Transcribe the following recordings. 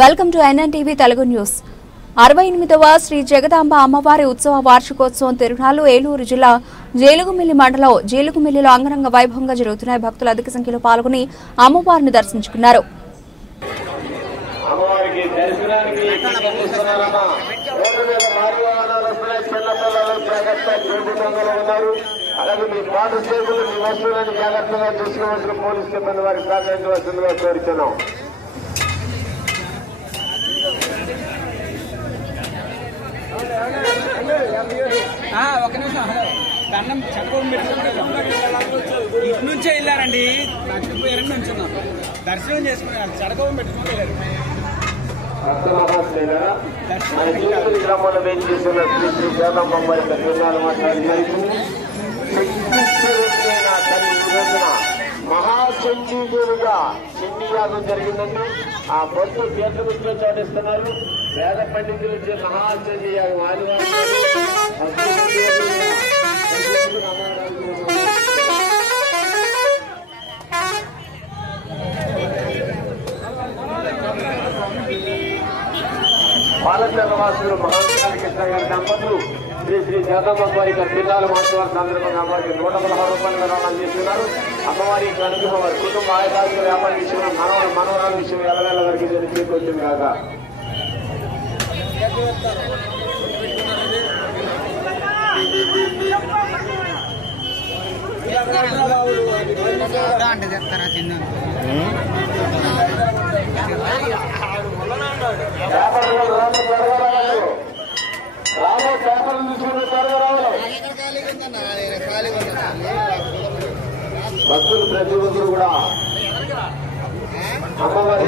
Welcome to NNTV Telugu news. 68వ శ్రీ జగదాంబ అమ్మవారి ఉత్సవ వార్షికోత్సవం తిరునాళ్లు ఏలూరు జిల్లా జీలుగుమిల్లి మండలం జీలుగుమిల్లిలో అంగరంగ వైభవంగా జరుగుతున్నాయి. భక్తులు అధిక సంఖ్యలో పాల్గొని అమ్మవారిని దర్శించుకున్నారు. అలాగే మీ మోటార్ సైకిల్ మీ వస్తువులను జాగ్రత్తగా చూసుకోవాల్సిన పోలీసు సిబ్బంది వారికి సహకరించవలసిందిగా కోరుతున్నాం. ఒక నిమిషం దండం చక్కగా పెట్టుకుంటారు. ఇటు నుంచే వెళ్ళారండి, నచ్చిపోయారని నుంచున్నాం. దర్శనం చేసుకున్నారు, చడకవం పెట్టుకుని వెళ్ళారు. గ్రామంలో వేచి చేస్తున్న శ్రీ శ్రీ జగదాంబ తిరునాళ్ళు మహాచండీదేవిగా చండీ యాగం జరిగిందండి. ఆ పొత్తు పేర్ల గుర్తులో చాటిస్తున్నారు. వేద పండితులు వచ్చే మహాచండీ యాగం ఆదివారం పాలచర్ల వాసులు మహాకృష్ణ గారి దంపతులు శ్రీ శ్రీ జగదాంబ వారి తిరునాళ్ళ మహోత్సవాల సందర్భంగా అమ్మవారికి 116 రూపాయలు విరాళం చేస్తున్నారు. అమ్మవారి అనుగ్రహం వారి కుటుంబ ఆయుధాల వ్యాపార విషయంలో మనవరాల విషయం ఎలవేళ వరకు చేకూర్చింది కాక చేపలు తీసుకుని త్వరగా రావాలి. భక్తులు ప్రతి ఒక్కరు కూడా అమ్మవారి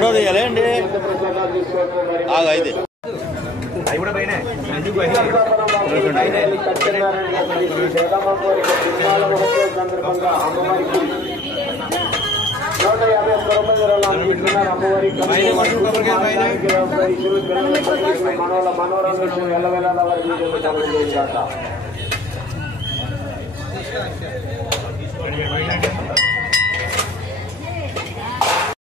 సందర్భంగా అమ్మవారికి 150 రూపాయలు అందిస్తున్నారు. అమ్మవారికి మనోరాల విషయం ఎల్లవేళ వారికి